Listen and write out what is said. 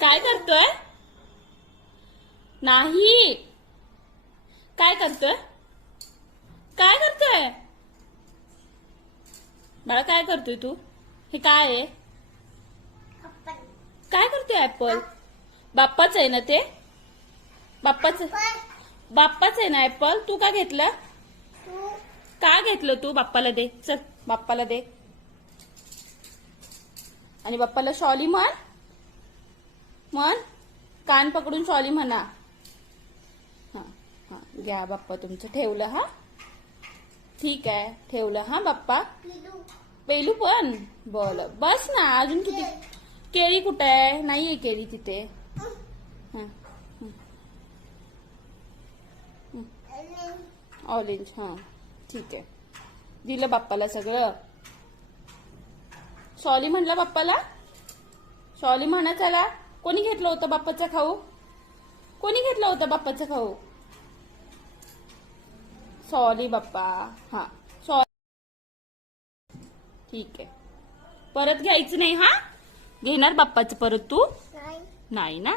काय करतोय? नाही. काय करतोय? काय करतोय? बाळा काय करतोय तू? हे काय आहे? काय करतोय ऍपल? बाप्पाच आहे ना ते? बाप्पाच बाप्पाच आहे ना ऍपल? तू का घेतलं? का घेतलं तू? बाप्पाला दे. चल बाप्पाला दे. आणि बाप्पाला शॉली म्हण. म्हण. कान पकडून शॉली म्हणा. हा हा घ्या बाप्पा तुमचं. ठेवलं हा. ठीक आहे ठेवलं हा बाप्पा. पेलू पण बोल बस ना. अजून किती? केळी कुठे आहे? नाहीये केळी तिथे. ऑरेंज हा ठीक आहे. दिलं बाप्पाला सगळं. शॉली म्हणला बाप्पाला. शॉली म्हणा चला. कोणी घेतलं होतं बाप्पाचा खाऊ? कोणी घेतलं होतं बाप्पाचा खाऊ? सॉरी बाप्पा. हा सॉरी. ठीक आहे परत घ्यायचं नाही हा. घेणार बाप्पाचं परत तू? नाही ना.